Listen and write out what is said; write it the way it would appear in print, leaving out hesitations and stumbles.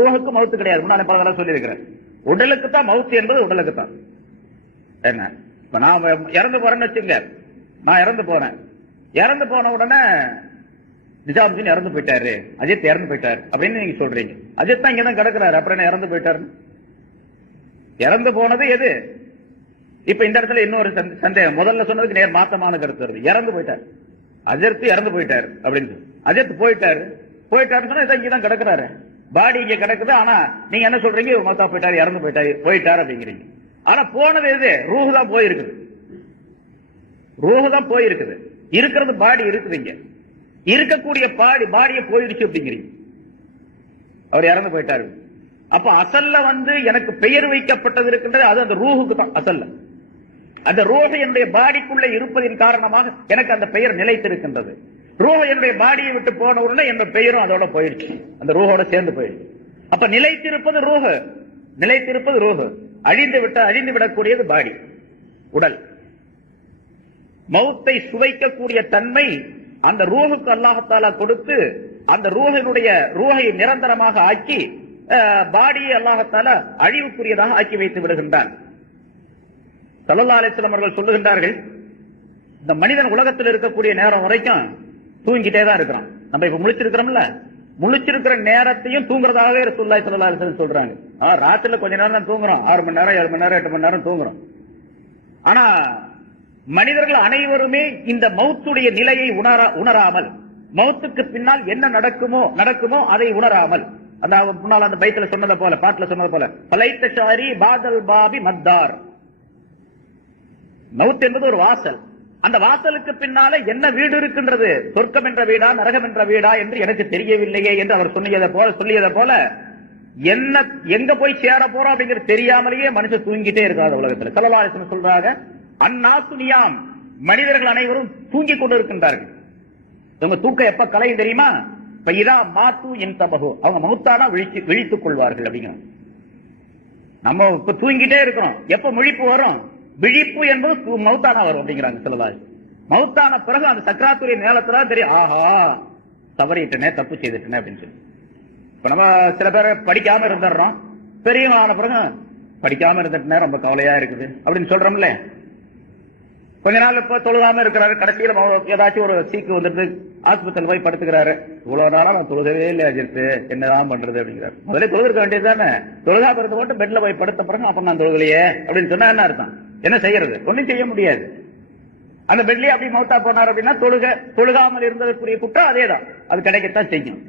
ரூஹுக்கு மவுத்து கிடையாது. முன்னாடி பல தடவை சொல்லி இருக்கிறேன். உடலுக்கு தான் மவுத்து என்பது உடலுக்கு தான். என்ன இப்ப நான் இறந்து போறேன்னு வச்சுங்க, நான் இறந்து போறேன். இறந்து போன உடனே நிஜாமுதீன் இறந்து போயிட்டாரு, அஜித் இறந்து போயிட்டாரு அப்படின்னு நீங்க சொல்றீங்க. அஜித் தான் இங்கதான் கிடக்குறாரு, அப்புறம் என்ன இறந்து போயிட்டாரு? இறந்து போனது எது? இப்ப இந்த இடத்துல இன்னொரு சந்தேகம். முதல்ல சொன்னதுக்கு நேர் மாத்தமான கருத்து வருது. இறந்து போயிட்டாரு, அஜித் இறந்து போயிட்டாரு அப்படின்னு. அஜித் போயிட்டாரு, போயிட்டாருன்னு சொன்னா இங்கதான் கிடக்குறாரு, பாடி இங்க கிடக்குது. ஆனா நீங்க என்ன சொல்றீங்க? மத்தா போயிட்டாரு, இறந்து போயிட்டாரு, போயிட்டாரு அப்படிங்கிறீங்க. ஆனா போனது எது? ரூஹு தான் போயிருக்குது. ரூஹு தான் போயிருக்குது. இருக்கிறது பாடி இருக்குது. இங்க இருக்கக்கூடிய பாடியை போயிடுச்சு அப்படிங்கிறீங்க. அவர் இறந்து போயிட்டாரு. அப்ப அசல்ல எனக்கு பெயர் வைக்கப்பட்டது இருக்கின்றது, அது அந்த ரூஹுக்கு தான். அசல்ல அந்த ரூஹ் என்னுடைய பாடிக்குள்ள இருப்பதின் காரணமாக எனக்கு அந்த பெயர் நிலைத்திருக்கின்றது. ரூஹ் என்னுடைய பாடியை விட்டு போன உடனே என்னோட பெயரும் அதோட போயிடுச்சு, அந்த ரூஹோட சேர்ந்து போயிடுச்சு. அப்ப நிலைத்திருப்பது ரூஹ், நிலைத்திருப்பது ரூஹ். அழிந்து விடக்கூடியது பாடி, உடல். மௌத்தை சுவைக்கக்கூடிய தன்மை அந்த ரூஹுக்கு அல்லாஹ் கொடுத்து அந்த ரூஹை நிரந்தரமாக ஆக்கி பாடியை அல்லாஹ் அழிவுக்குரியதாக ஆக்கி வைத்து விடுகின்றான். ஸல்லல்லாஹு அலைஹி வஸல்லம் அவர்கள் சொல்லுகின்றார்கள், இந்த மனிதன் உலகத்தில் இருக்கக்கூடிய நேரம் வரைக்கும் தூங்கிட்டே தான் இருக்கிறான். நம்ம இப்ப முழிச்சிருக்கிறோம்ல, முழிச்சிருக்கிற நேரத்தையும் தூங்குறதாகவே ரசூலுல்லாஹி ஸல்லல்லாஹு அலைஹி வஸல்லம் சொல்றாங்க. ராத்திரில கொஞ்ச நேரம் தான் தூங்குறோம், 6 மணி நேரம் 7 மணி நேரம் 8 மணி நேரம் தூங்குறோம். ஆனா மனிதர்கள் அனைவருமே இந்த மௌத்துடைய நிலையை உணராமல், மௌத்துக்கு பின்னால் என்ன நடக்குமோ அதை உணராமல், முன்னால் அந்த பைத்துல சொன்னதை போல, பாட்டுல சொன்னது போல, பலைத்த ஷாரி பாதல் பாபி மத்தார். மவுத் என்பது ஒரு வாசல். அந்த வாசலுக்கு பின்னால என்ன வீடு இருக்கின்றது, சொர்க்கம் என்ற வீடா நரகம் என்ற வீடா என்று எனக்கு தெரியவில்லையே என்று அவர் சொல்லியதை போல என்ன எங்க போய் சேர போறோம் அப்படிங்கிறது தெரியாமலேயே மனுஷன் தூங்கிட்டே இருக்காது உலகத்தில். ஸல்லல்லாஹு அலைஹி வஸல்லம் சொல்றாங்க, அன்னாசு நியாம், மனிதர்கள் அனைவரும் தூங்கிக் கொண்டு இருக்கின்றார்கள். இவங்க தூக்கம் எப்ப கலையும் தெரியுமா? இதா மாத்து என் தபகு, அவங்க மௌத்தானா விழித்துக் கொள்வார்கள் அப்படிங்கிறாங்க. நம்ம இப்ப தூங்கிட்டே இருக்கிறோம், எப்ப முழிப்பு வரும்? விழிப்பு என்பது மௌத்தானா வரும் அப்படிங்கிறாங்க ஸல்லல்லாஹு அலைஹி வஸல்லம். மௌத்தான பிறகு அந்த சக்கராத்துடைய நேரத்துல தெரியும், ஆஹா தவறிட்டனே, தப்பு செய்துட்டனே அப்படின்னு சொல்லி. இப்ப நம்ம சில பேர் படிக்காம இருந்துடுறோம், பெரியவனான பிறகு படிக்காம இருந்துட்டுனே ரொம்ப கவலையா இருக்குது அப்படின்னு சொல்றோம்ல. கொஞ்ச நாள் இப்ப தொழுகாம இருக்கிறாரு, கடைசியில ஏதாச்சும் ஒரு சீக்கு வந்துட்டு ஆஸ்பத்திரியில் போய் படுத்துக்கிறாரு. இவ்வளவு நாளா நான் தொழுகவே இல்லை அஜித்து, என்னதான் பண்றது அப்படிங்கிறாரு. முதல்ல தொழுக வேண்டியது தானே, தொழுகா பிறந்த போட்டு பெட்ல போய் படுத்த பிறகு அப்ப நான் தொழுகலையே அப்படின்னு சொன்னா என்ன அர்த்தம்? என்ன செய்யறது? ஒன்னும் செய்ய முடியாது. அந்த பெட்லயே அப்படி மௌத்தா போனார் அப்படின்னா தொழுகாமல் இருந்ததற்குரிய குற்றம் அதேதான், அது கிடைக்கத்தான் செய்யும்.